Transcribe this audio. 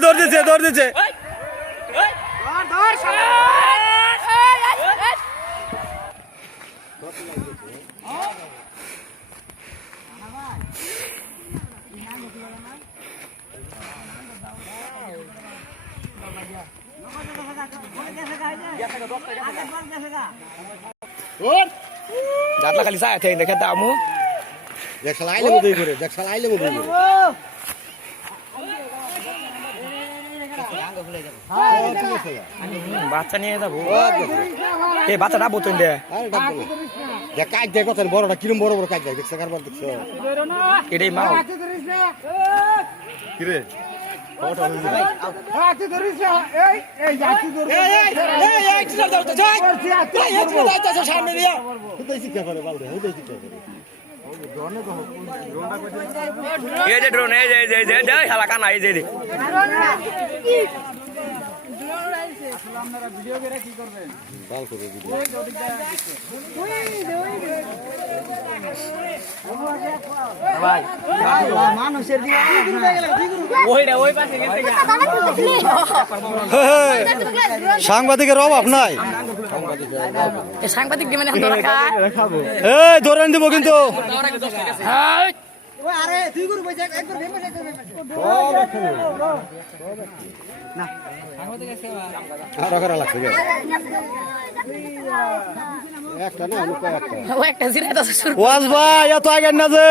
দৌড় দিচ্ছে খালি চাই থাকে দেখে দামু বাচ্চা নিয়ে যাবো এই বাচ্চা ডাবো তো কাজ দেয় কত বড়টা কিরম বড় বড় কাজ দেয় দেখছে কারবার দেখছো এটাই মা কিরে এই যে ড্রোন এই যে হালা কানা এই যে সাংবাদিকের অভাব নাই সাংবাদিক ধরে দিব কিন্তু একটা ওয়াজ ভাই এত আগে না যে